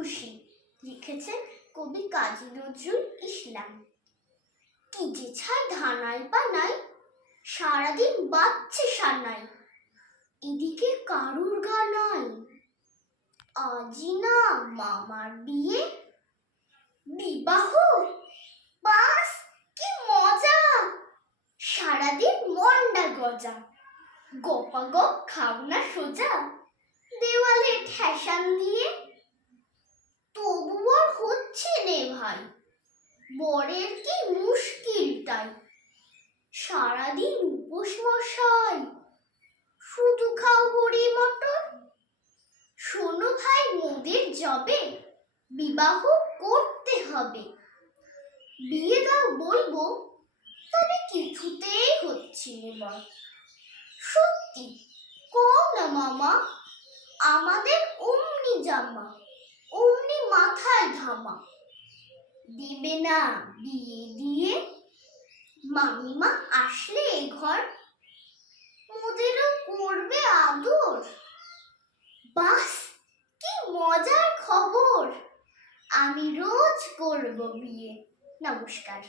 খুশি, লিখেছেন কবি কাজী নজরুল ইসলাম। কি যে ছাই ধানাই পানাই, সারাদিন বাজছে সানাই, এদিকে কারুর গা নাই। আজই না মামার বিয়ে, বিবাহ, বাস কি মজা, সারাদিন মন্ডা গজা, গপাগপ খাও না সোজা দেওয়ালে ঠেসান দিয়ে। তবু আর হচ্ছে নে ভাই, বরের কি মুশকিলটাই, সারাদিন উপোস মশাই, শুধু খাও বড়ি মটর। শোনো ভাই মোদের জবে, বিবাহ করতে হবে, বিয়ে দাও বলবো, তবে কিছুতেই হচ্ছে এবার। সত্যি কও না মামা, আমাদের অমনি জামা, অমনি মাথায় ধামা, দেবে না বিয়ে দিয়ে? মামিমা আসলে এ ঘর, মোদেরও করবে আদর। বাস কি মজার খবর, আমি রোজ করব বিয়ে। নমস্কার।